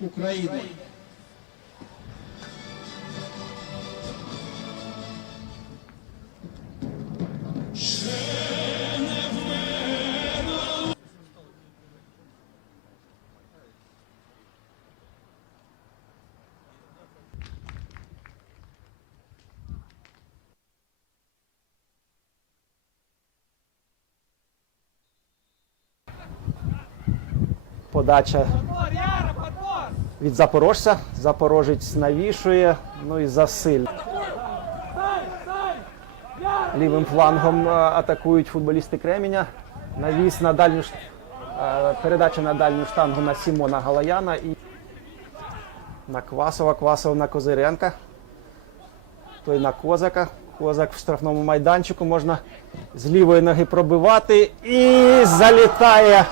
України. Подача від запорожця. Запорожець навішує, ну і засиль. Лівим флангом е, атакують футболісти Кременя. Навіс на дальню е, передача на дальню штангу на Сімона Галаяна і на Квасова, Квасов на Козиренка. Той на Козака. Козак в штрафному майданчику можна з лівої ноги пробивати і залітає.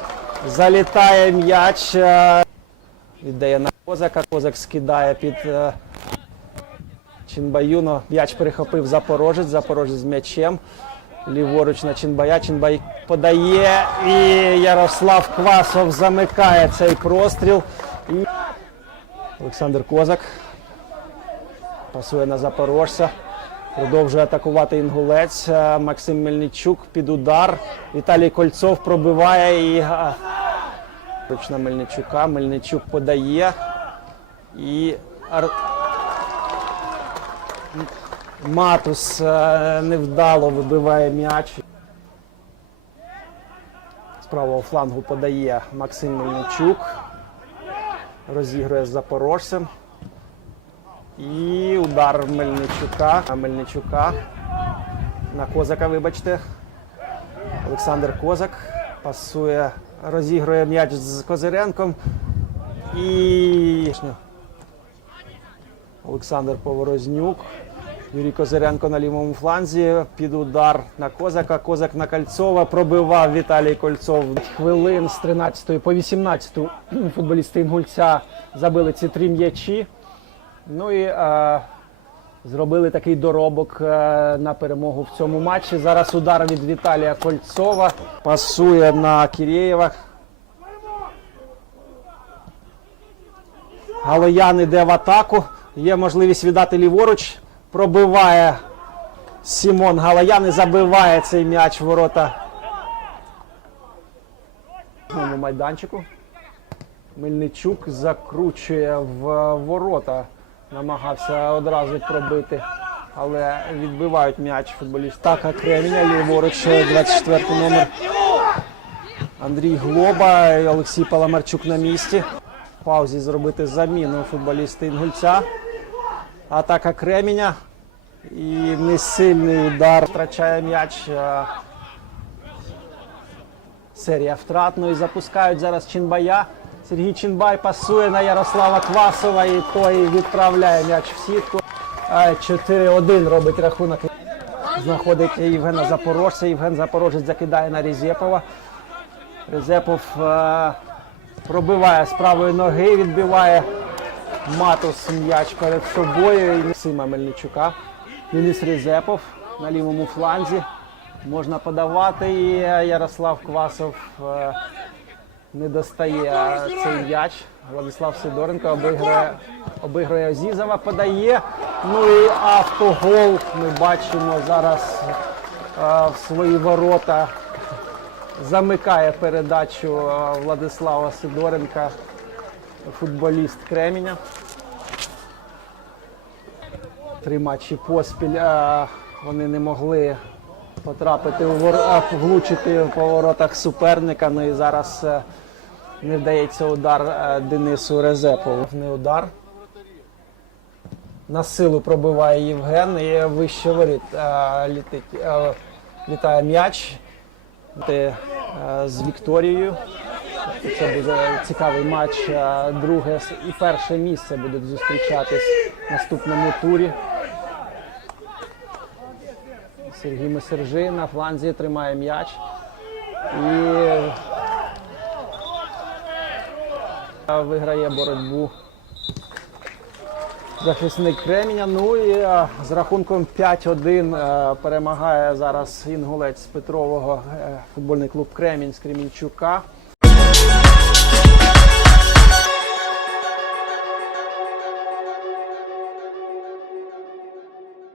Залітає м'яч. Е, Віддає на Козака. Козак скидає під е, Чинбаюно. М'яч перехопив Запорожець. Запорожець з м'ячем. Ліворуч на Чинбая. Чинбай подає. І Ярослав Квасов замикає цей простріл. І Олександр Козак пасує на Запорожця. Продовжує атакувати інгулець. Е, Максим Мельничук під удар. Віталій Кольцов пробиває і а, Руч на Мельничука. Мельничук подає. І Ар... Матус е, невдало вибиває м'яч. З правого флангу подає Максим Мельничук. Розігрує з запорожцем. І удар Мельничука. Мельничука. На Козака, вибачте. Олександр Козак пасує, розігрує м'яч з Козиренком. І Олександр Поворознюк. Юрій Козиренко на лівому фланзі. Під удар на Козака. Козак на Кольцова. Пробивав Віталій Кольцов. Хвилин з 13 по 18 футболісти Інгульця забили ці три м'ячі. Ну і е, зробили такий доробок е, на перемогу в цьому матчі. Зараз удар від Віталія Кольцова. Пасує на Кірєєва. Галоян іде в атаку. Є можливість віддати ліворуч. Пробиває Сімон Галоян і забиває цей м'яч в ворота. Майданчику. Мельничук закручує в ворота. Намагався одразу пробити, але відбивають м'яч футболіст. Так, Креміня, ліворуч, 24 номер. Андрій Глоба, і Олексій Паламарчук на місці. В паузі зробити заміну футболіста Інгульця. Атака Креміня. І несильний удар. Втрачає м'яч. е, Серія втрат. Ну і запускають зараз Чинбая. Сергій Чинбай пасує на Ярослава Квасова і той відправляє м'яч в сітку. Е, 4-1 робить рахунок. Знаходить Євгена Запорожця. Євген Запорожець закидає на Різєпова. Резепов е, пробиває з правої ноги, відбиває Матус м'яч перед собою. І Максима Мельничука. Денис Резепов на лівому фланзі. Можна подавати. І Ярослав Квасов не достає цей м'яч. Владислав Сидоренко обігрує, обігрує Азізова, подає. Ну і автогол ми бачимо зараз е, в свої ворота. Замикає передачу Владислава Сидоренка, футболіст Креміня. Три матчі поспіль е, вони не могли потрапити вор... влучити по воротах суперника. Ну і зараз е, не вдається удар е, Денису Резепову. Не удар. На силу пробиває Євген і вище воріт е, літить, е, літає м'яч з Вікторією. Це буде цікавий матч. Друге і перше місце будуть зустрічатись в наступному турі. Сергій Месержи на фланзі тримає м'яч. І виграє боротьбу захисник Креміня. Ну і е, з рахунком 5-1 е, перемагає зараз інгулець Петрового е, футбольний клуб Кремінь з Кремінчука.